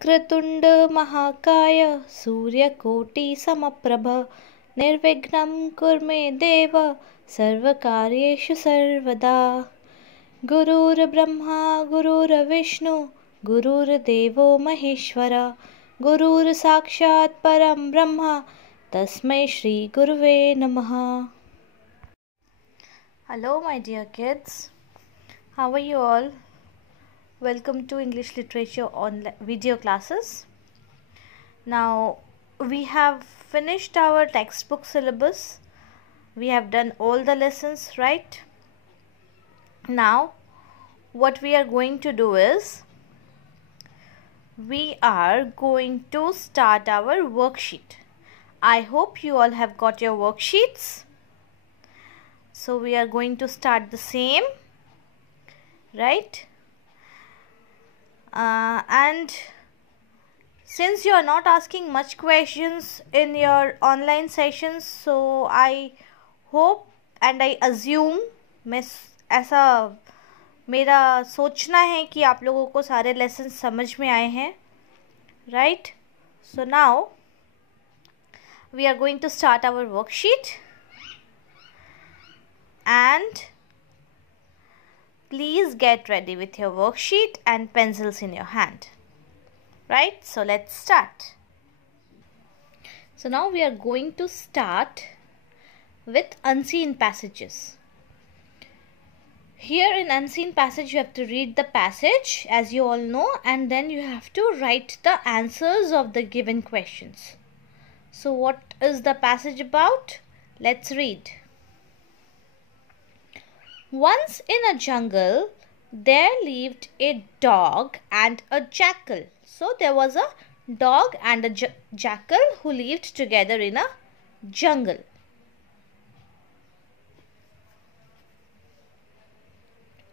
वक्रतुंड महाकाय सूर्यकोटि समप्रभ निर्विघ्नं कुरु मे देव सर्वकार्येषु सर्वदा। गुरुर्ब्रह्मा गुरुर्विष्णु गुरुर्देवो महेश्वर गुरुर्साक्षात् परं ब्रह्म तस्मै श्री गुरुवे नमः। Hello my dear kids, how are you all? Welcome to English Literature online video classes. Now we have finished our textbook syllabus. We have done all the lessons, right? Now what we are going to do is we are going to start our worksheet. I hope you all have got your worksheets. So we are going to start the same, right? And since you are not asking much questions in your online sessions, so I hope and I assume ऐसा मेरा सोचना है कि आप लोगों को सारे lesson समझ में आए हैं, right? So now we are going to start our worksheet, and please get ready with your worksheet and pencils in your hand, right? So let's start. So now we are going to start with unseen passages. Here in unseen passage you have to read the passage as you all know, and then you have to write the answers of the given questions. So what is the passage about? Let's read. Once in a jungle, there lived a dog and a jackal. So there was a dog and a jackal who lived together in a jungle.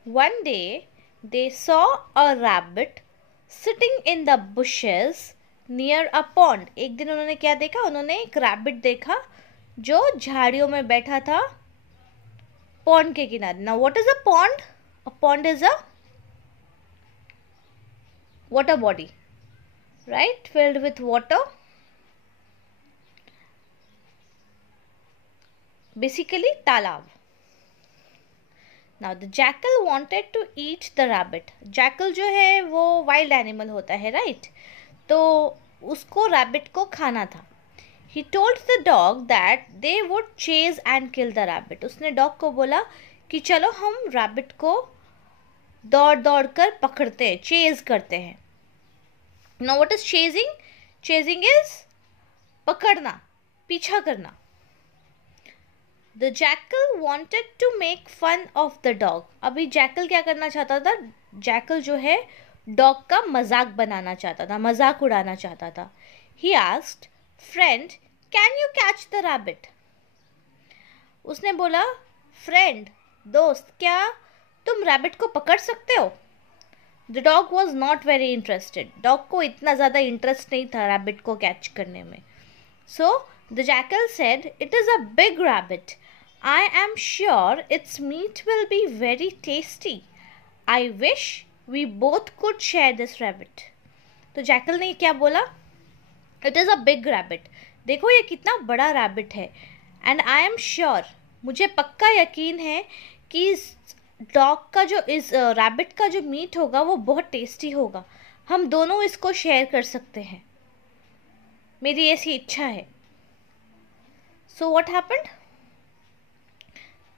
One day, they saw a rabbit sitting in the bushes near a pond. एक दिन उन्होंने क्या देखा? उन्होंने एक rabbit देखा जो झाड़ियों में बैठा था pond के किनारे. Now what is a pond? A pond is a water body, right? Filled with water. Basically तालाब. Now the jackal wanted to eat the rabbit. Jackal जो है वो wild animal होता है, right? तो उसको rabbit को खाना था. He told the dog that they would chase and kill the rabbit. उसने dog को बोला कि चलो हम rabbit को दौड़ दौड़ कर पकड़ते हैं, chase करते हैं. Now what is chasing? Chasing is पकड़ना, पीछा करना. The jackal wanted to make fun of the dog. अभी jackal क्या करना चाहता था? Jackal जो है dog का मजाक बनाना चाहता था, मजाक उड़ाना चाहता था. He asked, friend, can you catch the rabbit? उसने बोला, friend, दोस्त, क्या तुम rabbit को पकड़ सकते हो? The dog was not very interested. Dog को इतना ज़्यादा interest नहीं था rabbit को catch करने में. So the jackal said, it is a big rabbit. I am sure its meat will be very tasty. I wish we both could share this rabbit. तो jackal ने क्या बोला? It is a big rabbit. देखो ये कितना बड़ा rabbit है. And I am sure, मुझे पक्का यकीन है कि इस dog का जो इस rabbit का जो मीट होगा वो बहुत टेस्टी होगा. हम दोनों इसको शेयर कर सकते हैं. मेरी ऐसी इच्छा है. So what happened?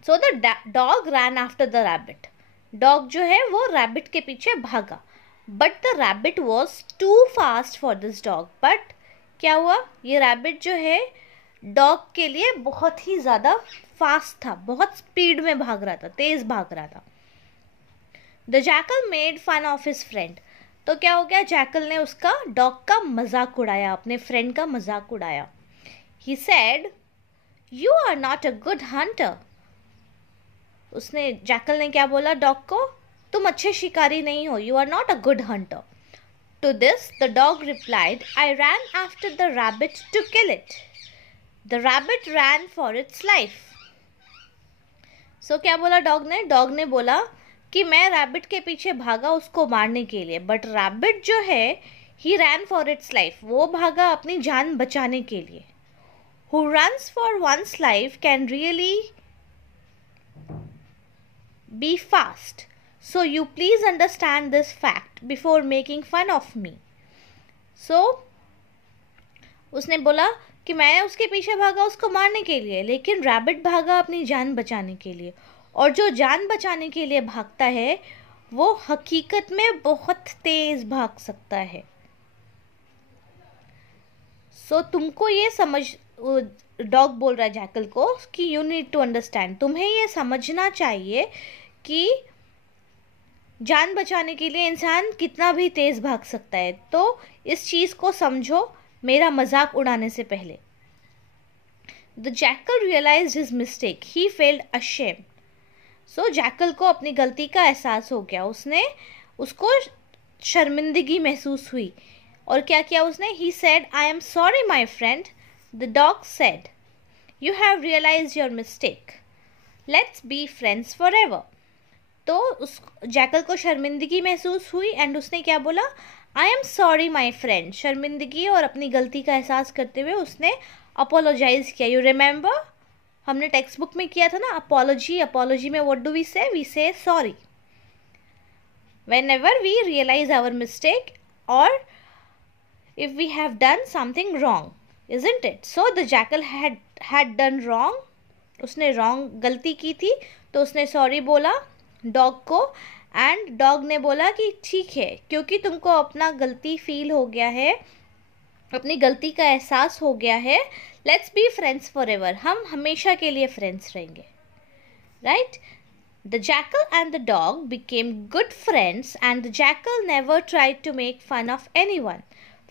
So the dog ran after the rabbit. Dog जो है वो rabbit के पीछे भागा. But the rabbit was too fast for this dog. But क्या हुआ? ये rabbit जो है dog के लिए बहुत ही ज़्यादा fast था, बहुत speed में भाग रहा था, तेज़ भाग रहा था. The jackal made fun of his friend. तो क्या हो गया? jackal ने उसका dog का मजाक उड़ाया, अपने friend का मजाक उड़ाया. He said, you are not a good hunter. उसने jackal ने क्या बोला dog को? तुम अच्छे शिकारी नहीं हो. You are not a good hunter. To this, the dog replied, I ran after the rabbit to kill it. The rabbit ran for its life. So क्या बोला dog ने? Dog ने बोला कि मैं रैबिट के पीछे भागा उसको मारने के लिए, बट रैबिट जो है He ran for its life. वो भागा अपनी जान बचाने के लिए. Who runs for one's life can really be fast. So you please understand this fact before making fun of me. So उसने बोला कि मैं उसके पीछे भागा उसको मारने के लिए, लेकिन रैबिट भागा अपनी जान बचाने के लिए. और जो जान बचाने के लिए भागता है वो हकीकत में बहुत तेज भाग सकता है. सो तुमको ये समझ, डॉग बोल रहा है जैकल को कि यू नीड टू अंडरस्टैंड, तुम्हें ये समझना चाहिए कि जान बचाने के लिए इंसान कितना भी तेज भाग सकता है. तो इस चीज़ को समझो मेरा मजाक उड़ाने से पहले. The jackal realised his mistake. He felt ashamed. So jackal को अपनी गलती का एहसास हो गया. उसको शर्मिंदगी महसूस हुई. और क्या किया उसने? He said, I am sorry my friend. The dog said, you have realise your mistake. Let's be friends for ever. तो उस जैकल को शर्मिंदगी महसूस हुई एंड उसने क्या बोला? आई एम सॉरी माई फ्रेंड. शर्मिंदगी और अपनी गलती का एहसास करते हुए उसने अपोलोजाइज किया. यू रिमेंबर, हमने टेक्स्ट बुक में किया था ना अपॉलोजी. अपॉलोजी में व्हाट डू वी से? वी से sorry whenever we realize our mistake or if we have done something wrong, isn't it? So the jackal had done wrong. उसने wrong गलती की थी तो उसने सॉरी बोला डॉग को. एंड डॉग ने बोला कि ठीक है, क्योंकि तुमको अपना गलती फील हो गया है, अपनी गलती का एहसास हो गया है, let's be friends for ever. हम हमेशा के लिए फ्रेंड्स रहेंगे. Right? The jackal and the dog became good friends and the jackal never tried to make fun of anyone.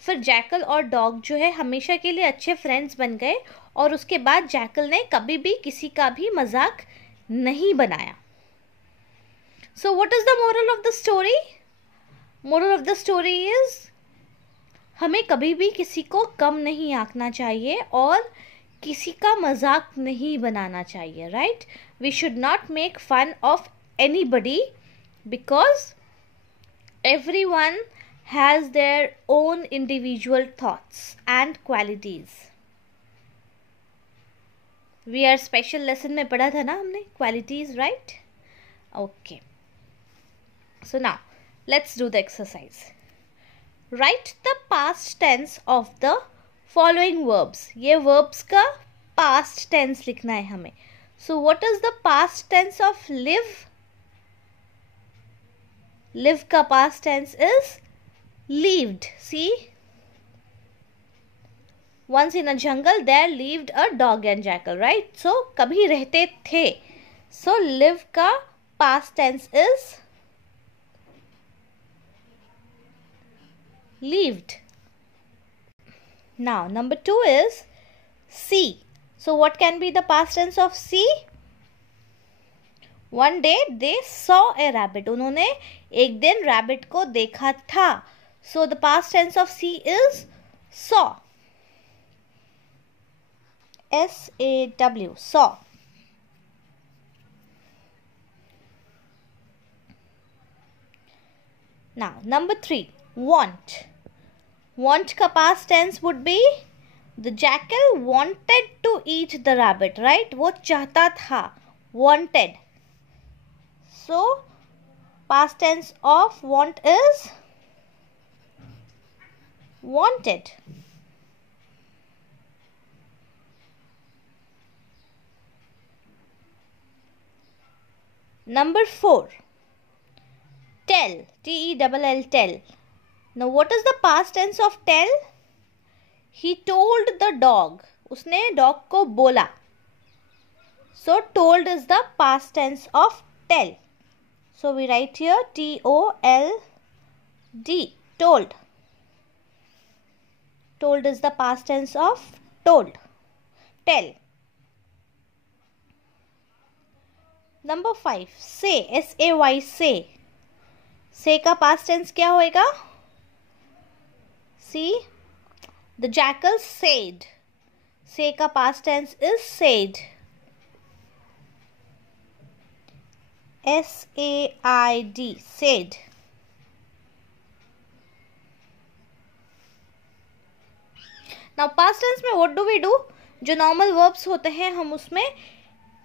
फिर जैकल और डॉग जो है हमेशा के लिए अच्छे फ्रेंड्स बन गए और उसके बाद जैकल ने कभी भी किसी का भी मजाक नहीं बनाया. So what is the moral of the story? Moral of the story is हमें कभी भी किसी को कम नहीं आंकना चाहिए और किसी का मजाक नहीं बनाना चाहिए. Right? We should not make fun of anybody because everyone has their own individual thoughts and qualities. We are special lesson में पढ़ा था ना हमने qualities, right? Okay. So now let's do the exercise. Write the past tense of the following verbs. ये verbs का past tense लिखना है हमें. So what is the past tense of live? Live का past tense is lived. See? Once in a jungle there lived a dog and jackal, right? So कभी रहते थे. So live का past tense is lived. Now number 2 is see. So what can be the past tense of see? One day they saw a rabbit. उन्होंने एक दिन rabbit को देखा था. So the past tense of see is saw. S-A-W. Saw. Now number 3. Want. Want का past tense would be the jackal wanted to eat the rabbit, right? वो चाहता था. Wanted. So past tense of want is wanted. Number 4. Tell. T-E-L-L. Tell. Now what is the past tense of tell? He told the dog. उसने dog को बोला. So told is the past tense of tell. So we write here T-O-L-D. Told. Told is the past tense of told. Tell. Number 5. Say. S-A-Y. Say. Say का past tense क्या होएगा? See, the jackal said. Say का past tense is said. S-A-I-D. Said. Now past tense में what do we do, जो normal verbs होते हैं हम उसमें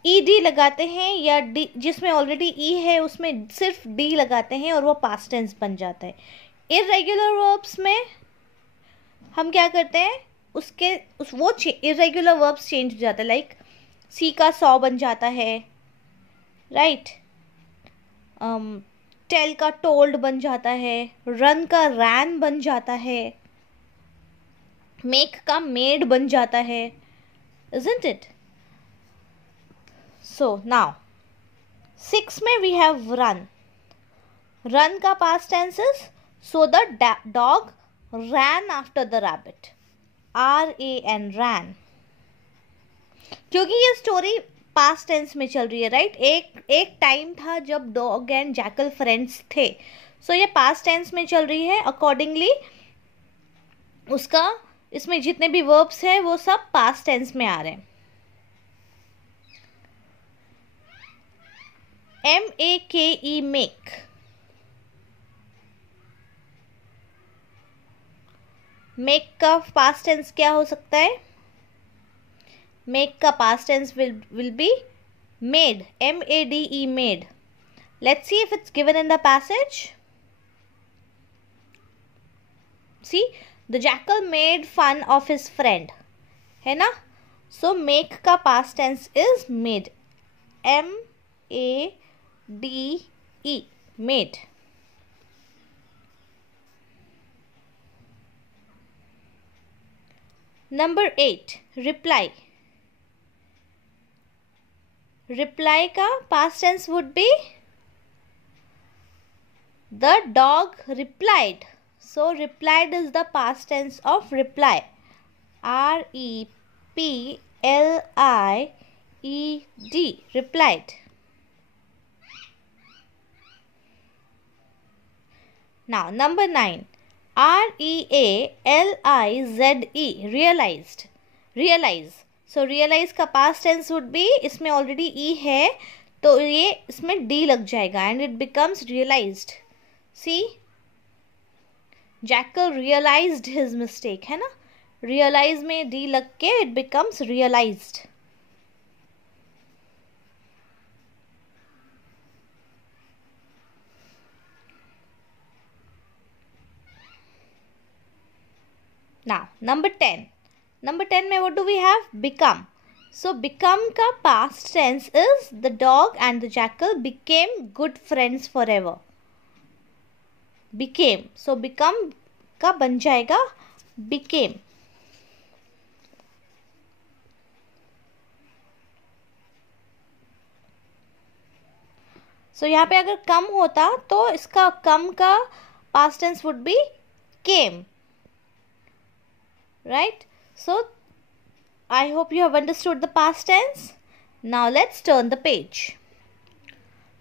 ईडी लगाते हैं, या डी जिसमें ऑलरेडी ई है उसमें सिर्फ डी लगाते हैं और वो पास्ट टेंस बन जाता है। इर्रेगुलर वर्ब्स में हम क्या करते हैं, वो इर्रेगुलर वर्ब्स चेंज हो जाता है, लाइक सी का सॉ बन जाता है, राइट। टेल का टोल्ड बन जाता है, रन का रैन बन जाता है, मेक का मेड बन जाता है, isn't it? So now 6 में we have run. Run का past tense is, so the dog ran after the rabbit. R-A-N, ran. क्योंकि ये स्टोरी पास्ट टेंस में चल रही है, राइट। एक टाइम था जब डॉग एंड जैकल फ्रेंड्स थे, सो ये पास्ट टेंस में चल रही है। अकॉर्डिंगली उसका इसमें जितने भी वर्ब्स हैं वो सब पास्ट टेंस में आ रहे हैं। M-A-K-E, make. मेक का पास्ट टेंस क्या हो सकता है? मेक का past tense will be made, M-A-D-E, made. Let's see if it's given in the passage. See, the jackal made fun of his friend, है ना? So make का past tense is made, M-A-D-E, made. Number 8, reply. Reply का past tense would be, the dog replied. So replied is the past tense of reply, R-E-P-L-I-E-D, replied. Now number 9, R-E-A-L-I-Z-E, realized. Realize. So realize का past tense would be, इसमें already E है तो ये इसमें D लग जाएगा and it becomes realized. See, Jackal realized his mistake, है ना? Realize में D लग के it becomes realized. Now number 10. Number 10 में what do we have? Become. So become का past tense is, the dog and the jackal became good friends forever. Became. So become का बन जाएगा became. So यहाँ पे अगर कम होता तो इसका कम का past tense would be came. Right? So I hope you have understood the past tense. Now let's turn the page.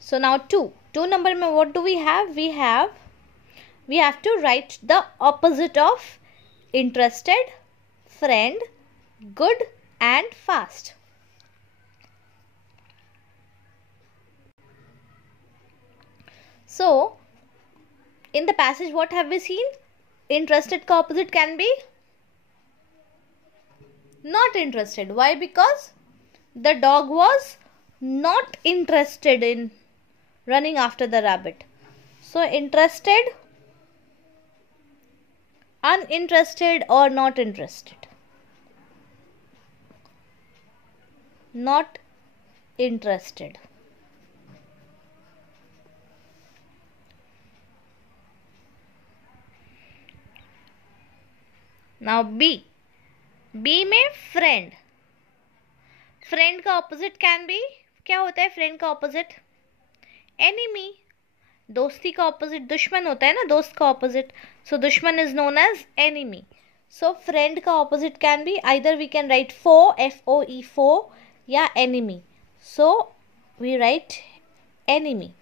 So now 2 number में what do we have? We have to write the opposite of interested, friend, good and fast. So in the passage what have we seen? Interested का opposite can be not interested. Why? Because the dog was not interested in running after the rabbit. So interested, uninterested or not interested. Not interested. Now B. B में friend. Friend का opposite can be, क्या होता है friend का opposite? Enemy. दोस्ती का opposite दुश्मन होता है ना, दोस्त का opposite. So दुश्मन is known as enemy. So friend का opposite can be, either we can write foe, F-O-E, foe, या enemy. So we write enemy.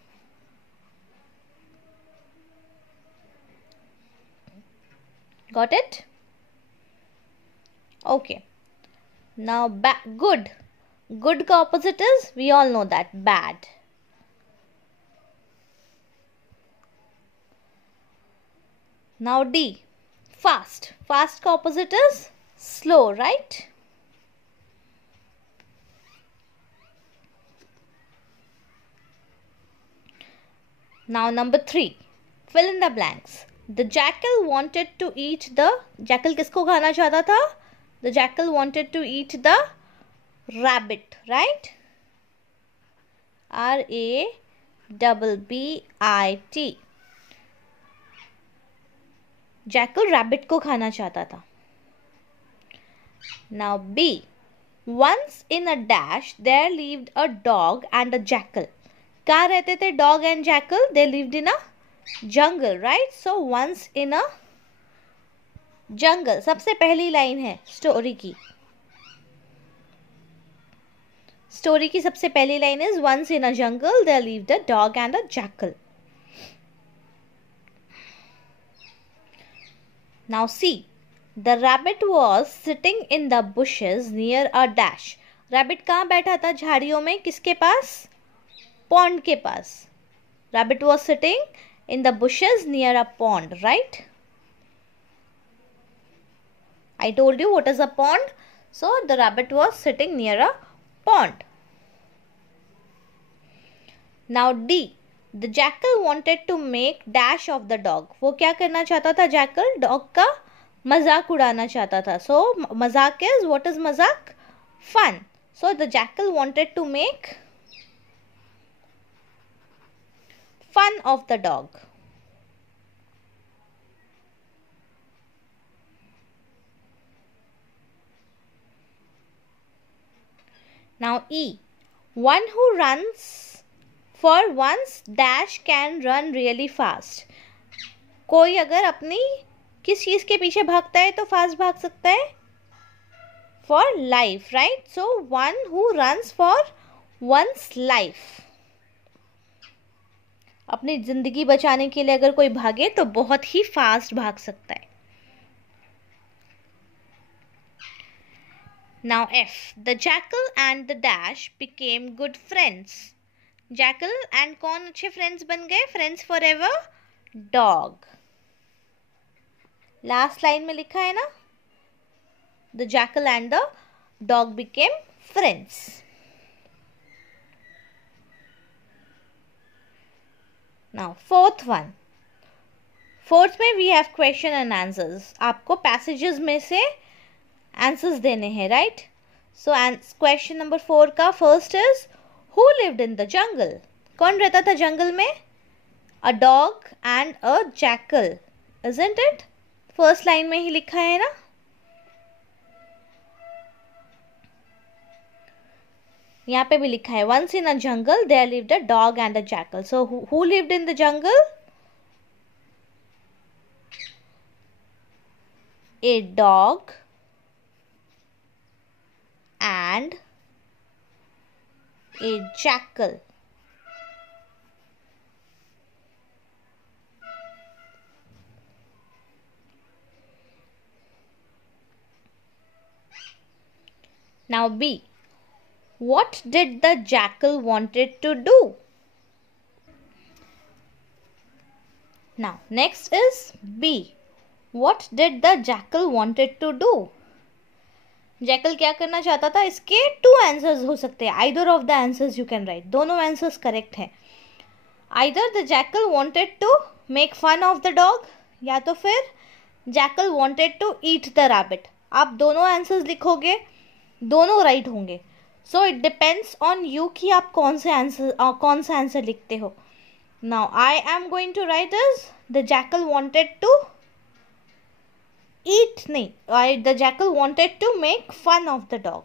Got it? Okay. Now good. Good का opposite is, we all know that, bad. Now D. Fast. Fast का opposite is Slow, right? Now number 3. Fill in the blanks. The jackal wanted to eat the... jackal किसको खाना चाहता था? The jackal wanted to eat the rabbit, right? RABBIT. Jackal rabbit को खाना चाहता था. Now B. Once in a dash there lived a dog and a jackal. कहाँ रहते थे dog and jackal? They lived in a jungle, right? So once in a jungle. सबसे पहली line है स्टोरी की. स्टोरी की सबसे पहली line is once in a jungle there lived a dog and a jackal. Now see. The rabbit was sitting in the bushes near a dash. Rabbit कहाँ बैठा था झाड़ियों में? किसके पास? Pond के पास. Rabbit was sitting in the bushes near a pond, right? I told you what is a pond. So the rabbit was sitting near a pond. Now D. The jackal wanted to make dash of the dog. वो क्या करना चाहता था jackal? Dog का मजाक उड़ाना चाहता था. So मजाक is, what is मजाक? Fun. So the jackal wanted to make fun of the dog. Now E. One who runs for once dash can run really fast. कोई अगर अपनी किस चीज़ के पीछे भागता है तो फास्ट भाग सकता है? For life, right? So one who runs for one's life. अपनी जिंदगी बचाने के लिए अगर कोई भागे तो बहुत ही फास्ट भाग सकता है. Now F. The jackal and the dash became good friends. Jackal and कौन अच्छे friends बन गए? Friends forever? Dog. Last line में लिखा है ना? The jackal and the dog became friends. Now fourth one. Fourth में we have question and answers. आपको passages में से answers देने हैं, right? So question number 4 का first is who lived in the jungle? कौन रहता था जंगल में? A dog and a jackal, isn't it? First line में ही लिखा है ना? यहाँ पे भी लिखा है once in a jungle there lived a dog and a jackal. So who lived in the jungle? A dog and a jackal. Now B. What did the jackal wanted to do? Now next is B. What did the jackal wanted to do? Jackal क्या करना चाहता था? इसके 2 answers हो सकते हैं. Either of the answers you can write. दोनों answers correct हैं. Either the jackal wanted to make fun of the dog या तो फिर jackal wanted to eat the rabbit. आप दोनों आंसर्स लिखोगे, दोनों राइट होंगे. So it depends on you कि आप कौन सा आंसर लिखते हो. Now I am going to write is the jackal wanted to eat नहीं, the jackal wanted to make fun of the dog.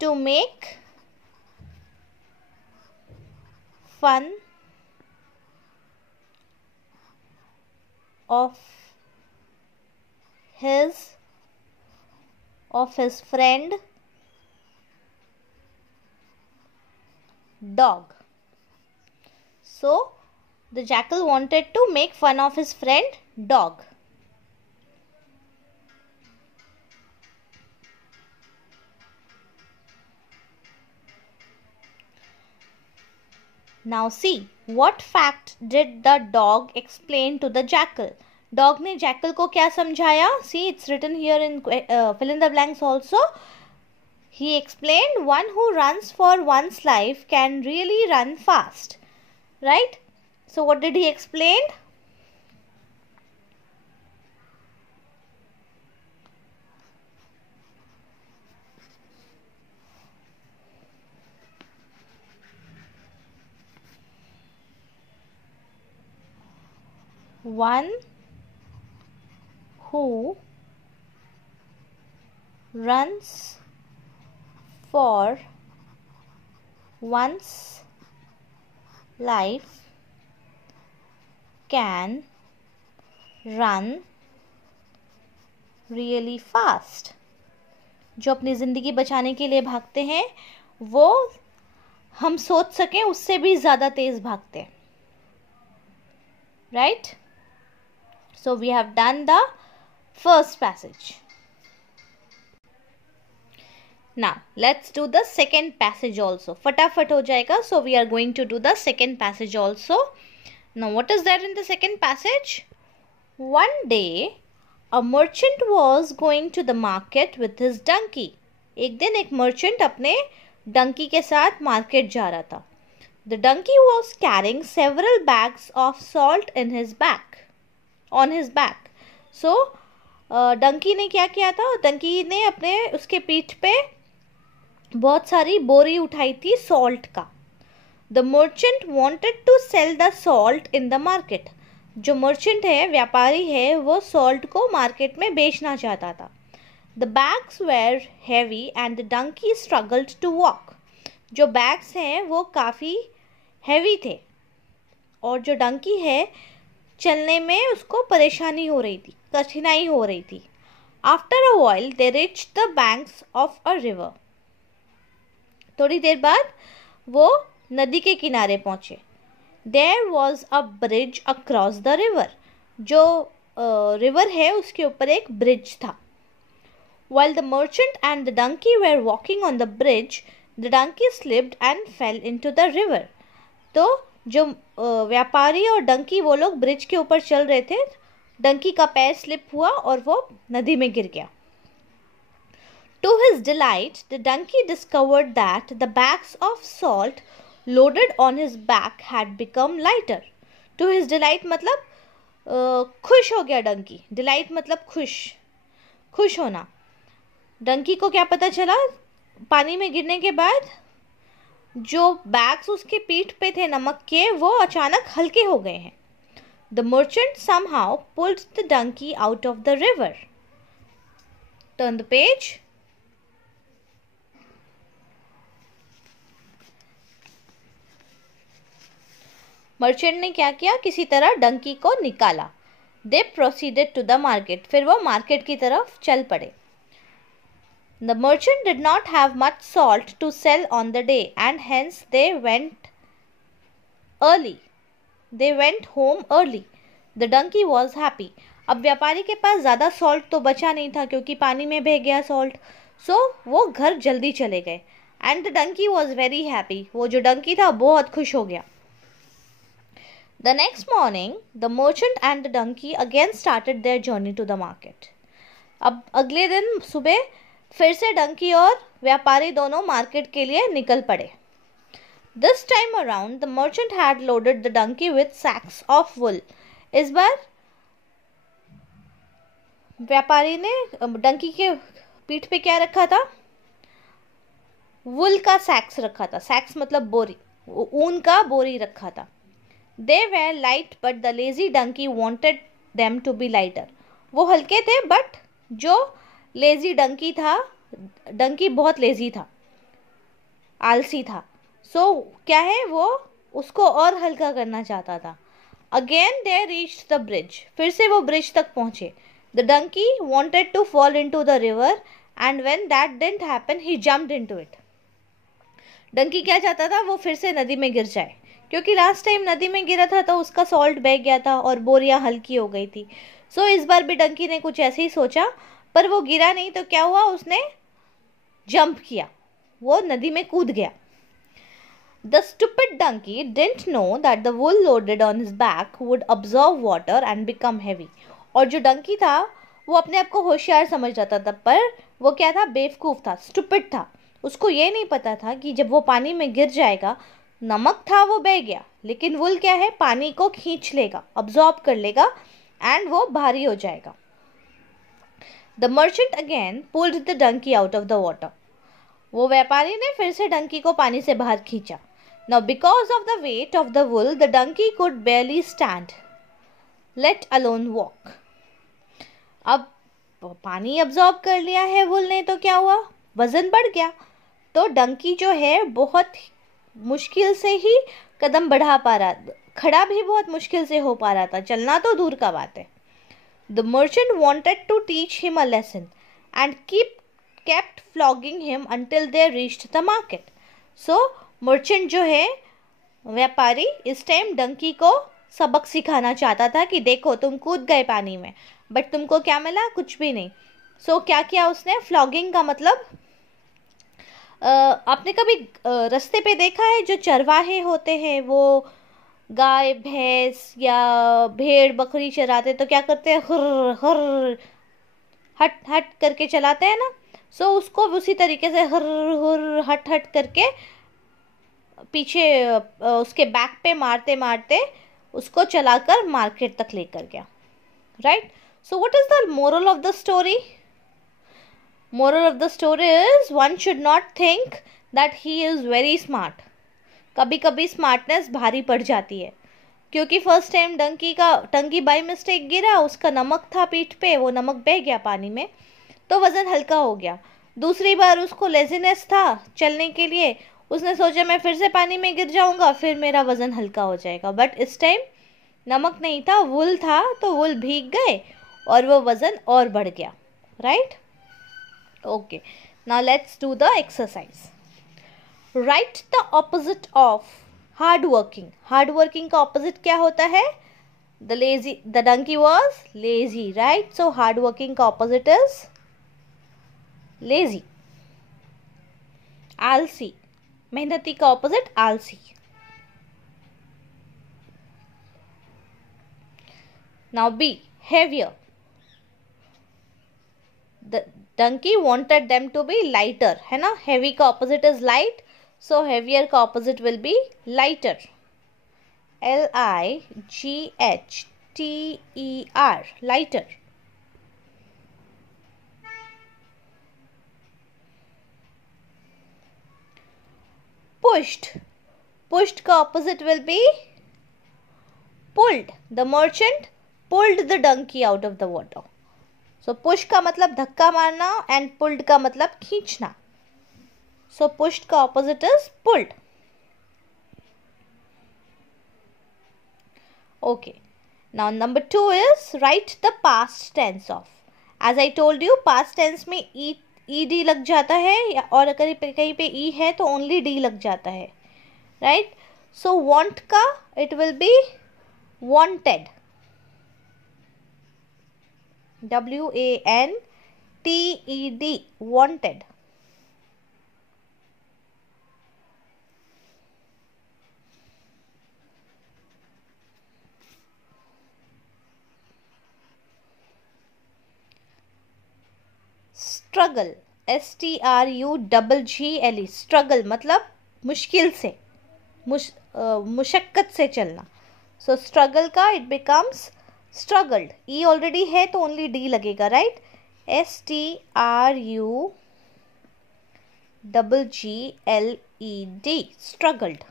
To make fun of his friend dog. So the jackal wanted to make fun of his friend dog. Now see, what fact did the dog explain to the jackal? Dog ने jackal को क्या समझाया? See, it's written here in fill in the blanks also. He explained one who runs for one's life can really run fast. Right? So what did he explain? One who runs for one's life can run really fast. जो अपनी ज़िंदगी बचाने के लिए भागते हैं वो हम सोच सकें उससे भी ज़्यादा तेज़ भागते हैं. Right? So we have done the first passage. Now let's do the second passage also. फटाफट हो जाएगा. So we are going to do the second passage also. Now what is there in the second passage? One day a merchant was going to the market with his donkey. एक दिन एक merchant अपने donkey के साथ market जा रहा था. The donkey was carrying several bags of salt in his back. On his back. So, donkey ने क्या किया था? Donkey ने अपने उसके पीठ पे बहुत सारी बोरी उठाई थी salt का. The merchant wanted to sell the salt in the market. जो merchant है, व्यापारी है, वो salt को market में बेचना चाहता था. The bags were heavy and the donkey struggled to walk. जो bags हैं वो काफ़ी हैवी थे और जो डंकी है चलने में उसको परेशानी हो रही थी, कठिनाई हो रही थी. After a while they reached the banks of a river. थोड़ी देर बाद वो नदी के किनारे पहुंचे. There was a bridge across the river. जो रिवर है उसके ऊपर एक ब्रिज था. While the merchant and the donkey were walking on the bridge the donkey slipped and fell into the river. तो जो व्यापारी और डंकी वो लोग ब्रिज के ऊपर चल रहे थे. डंकी का पैर स्लिप हुआ और वो नदी में गिर गया. To his delight the donkey discovered that the bags of salt loaded on his back had become lighter. To his delight मतलब खुश हो गया डंकी. डिलाइट मतलब खुश होना. डंकी को क्या पता चला पानी में गिरने के बाद जो बैग्स उसके पीठ पे थे नमक के वो अचानक हल्के हो गए हैं. The merchant somehow pulled the donkey out of the river. Turn the page. Merchant ने क्या किया? किसी तरह डंकी को निकाला. They proceeded to the market. फिर वो मार्केट की तरफ चल पड़े. The merchant did not have much salt to sell on the day and hence they went early. They went home early. The donkey was happy. अब व्यापारी के पास ज़्यादा सॉल्ट तो बचा नहीं था क्योंकि पानी में बह गया सॉल्ट. सो वो घर जल्दी चले गए. And the donkey was very happy. वो जो डंकी था बहुत खुश हो गया. The next morning the merchant and the donkey again started their journey to the market. अब अगले दिन सुबह फिर से डंकी और व्यापारी दोनों मार्केट के लिए निकल पड़े. This time around the merchant had loaded the donkey with sacks of wool. इस बार व्यापारी ने डंकी के पीठ पे क्या रखा था? वुल का सैक्स रखा था. सैक्स मतलब बोरी, ऊन का बोरी रखा था. They were light but the lazy donkey wanted them to be lighter. वो हल्के थे बट जो लेजी डंकी था, डंकी बहुत लेजी था, आलसी था. सो क्या है वो उसको और हल्का करना चाहता था. Again they reached the bridge. फिर से वो ब्रिज तक पहुंचे. The donkey wanted to fall into the river and when that didn't happen he jumped into it. Donkey क्या चाहता था? वो फिर से नदी में गिर जाए क्योंकि लास्ट टाइम नदी में गिरा था तो उसका सॉल्ट बह गया था और बोरियां हल्की हो गई थी. सो इस बार भी डंकी ने कुछ ऐसे ही सोचा पर वो गिरा नहीं. तो क्या हुआ? उसने जंप किया, वो नदी में कूद गया. The stupid donkey didn't know that the wool loaded on his back would absorb water and become heavy. और जो डंकी था वो अपने आप को होशियार समझ रहा था, पर वो क्या था, बेवकूफ़ था, स्टूपिड था. उसको ये नहीं पता था कि जब वो पानी में गिर जाएगा, नमक था वो बह गया, लेकिन वुल क्या है, पानी को खींच लेगा, अब्जॉर्ब कर लेगा एंड वो भारी हो जाएगा. The merchant again pulled the donkey out of the water. वो व्यापारी ने फिर से डंकी को पानी से बाहर खींचा. Now because of the weight of the wool, the donkey could barely stand, let alone walk. अब पानी अब्जॉर्ब कर लिया है वुल ने, तो क्या हुआ, वजन बढ़ गया. तो डंकी जो है बहुत मुश्किल से ही कदम बढ़ा पा रहा, खड़ा भी बहुत मुश्किल से हो पा रहा था, चलना तो दूर का बात है. The merchant wanted to teach him a lesson and kept flogging him until they reached the market. So merchant जो है, व्यापारी, इस टाइम डंकी को सबक सिखाना चाहता था कि देखो तुम कूद गए पानी में, बट तुमको क्या मिला, कुछ भी नहीं. सो क्या किया उसने, फ्लॉगिंग का मतलब, आपने कभी रास्ते पे देखा है जो चरवाहे होते हैं वो गाय भैंस या भेड़ बकरी चराते तो क्या करते हैं, हर हर हट हट करके चलाते हैं ना. सो उसको उसी तरीके से हर हर हट हट करके पीछे उसके बैक पे मारते मारते उसको चलाकर मार्केट तक लेकर गया. Right. So what is the moral of the story? Moral of the story is one should not think that he is very smart. कभी कभी स्मार्टनेस भारी पड़ जाती है, क्योंकि first time donkey by mistake गिरा, उसका नमक था पीठ पे, वो नमक बह गया पानी में, तो वज़न हल्का हो गया. दूसरी बार उसको लेजीनेस था चलने के लिए, उसने सोचा मैं फिर से पानी में गिर जाऊंगा, फिर मेरा वज़न हल्का हो जाएगा, बट इस टाइम नमक नहीं था, वुल था, तो वुल भीग गए और वो वज़न और बढ़ गया. Right. Okay, now let's do the exercise. Write the opposite of hard working. Hard working का ऑपोजिट क्या होता है? The donkey was lazy. Right. So hard working का ऑपोजिट इज लेजी, आलसी. मेहनती का ऑपोजिट आलसी. Now B, heavier. The donkey wanted them to be lighter, है ना. heavy का opposite is light, so heavier का opposite will be lighter. Lightter, lighter. Pushed का opposite will be pulled. The merchant pulled the donkey out of the water. So push का मतलब धक्का मारना and pulled का मतलब खींचना. So pushed का opposite is pulled. Okay. Now number 2 is write the past tense of. As I told you, past tense में ed लग जाता है, और अगर कहीं पे e है तो only d लग जाता है. Right. So want का it will be wanted. WANTED, wanted. Struggle, STRUGGLE, struggle मतलब मुश्किल से, मुशक्कत से चलना. सो स्ट्रगल का it becomes struggled. E already है तो ओनली डी लगेगा. Right. STRUGGLED, struggled.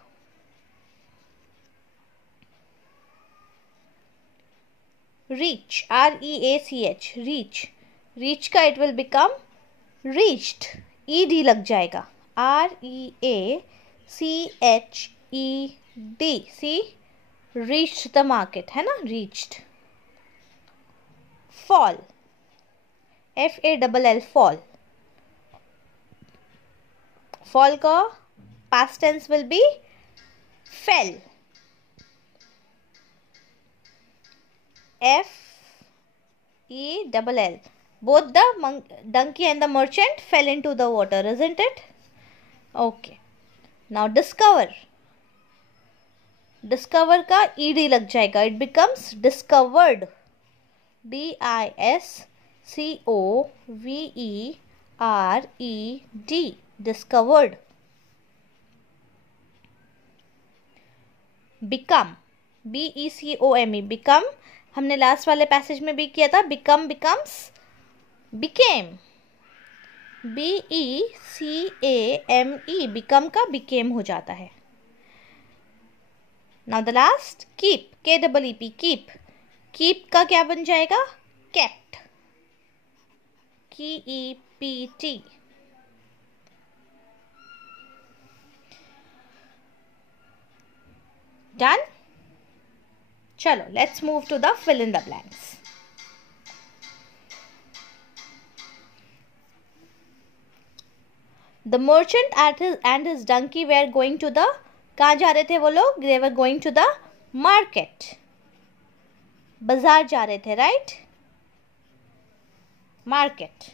Reach, REACH, reach. Reach का it will become reached. ed लग जाएगा. REACHED, see, reached the market, है ना, reached. Fall, FALL, fall. Fall का past tense will be fell. FELL. Both the donkey and the merchant fell into the water, isn't it? Okay. Now discover. Discover का E D लग जाएगा, it becomes discovered, DISCOVERED, discovered. Become, BECOME, become हमने last वाले passage में भी किया था. Become becomes became, BECAME, become का बिकेम हो जाता है. Now the last, keep, KEEP, keep. Keep का क्या बन जाएगा? Kept, KEPT. डन. चलो, let's move to the fill in the blanks. The merchant and his donkey were going to the, कहाँ जा रहे थे वो लोग? They were going to the market. बाजार जा रहे थे, right? Market.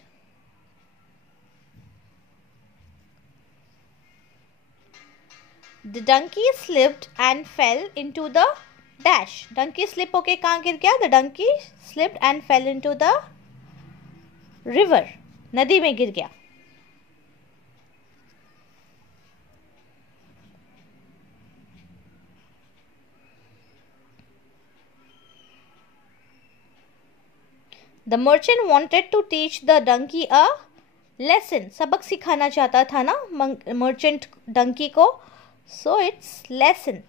The donkey slipped and fell into the dash. Donkey slip होके कहाँ गिर गया? The donkey slipped and fell into the river. नदी में गिर गया. The merchant wanted to teach the donkey a lesson. सबक सिखाना चाहता था ना merchant donkey को. So it's lesson.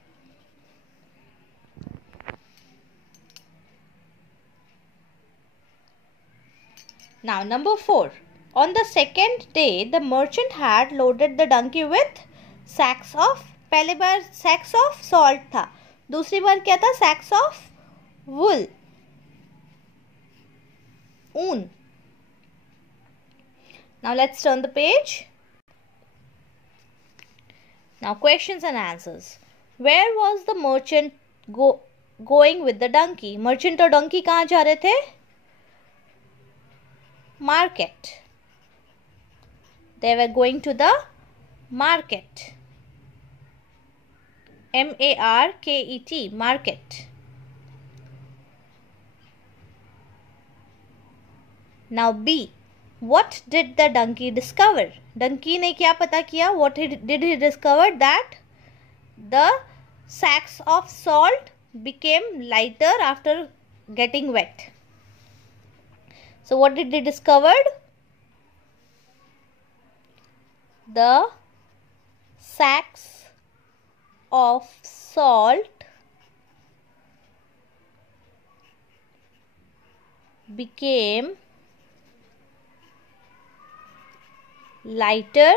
Now number 4. On the second day, the merchant had loaded the donkey with sacks of, पहले बार sacks of salt था, दूसरी बार क्या था? Sacks of wool, ऊन. Now let's turn the page. Now questions and answers. Where was the merchant going with the donkey? Merchant और donkey कहाँ जा रहे थे? Market. They were going to the market. MARKET, market. Now B. What did the donkey discover? Donkey ने क्या पता किया? What did he discover? That the sacks of salt became lighter after getting wet. So what did he discover? The sacks of salt became lighter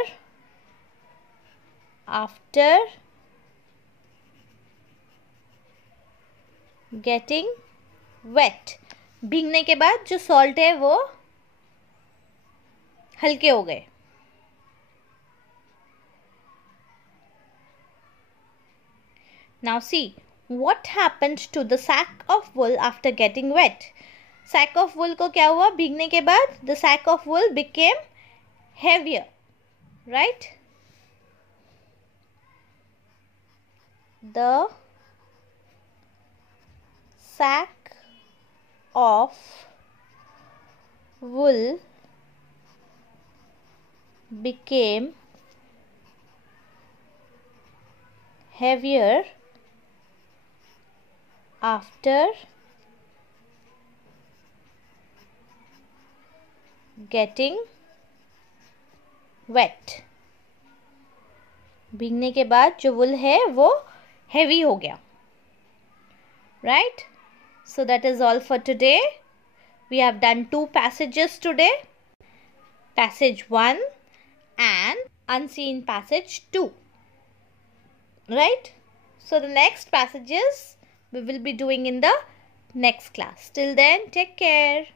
after getting wet. भीगने के बाद जो salt है वो हल्के हो गए. Now see, what happened to the sack of wool after getting wet? Sack of wool को क्या हुआ? भीगने के बाद the sack of wool became heavier, right? The sack of wool became heavier after getting wet. भीगने के बाद जो wool है वो heavy हो गया, right? So that is all for today. We have done 2 passages today, passage 1 and unseen passage 2, right? So the next passages we will be doing in the next class. Till then, take care.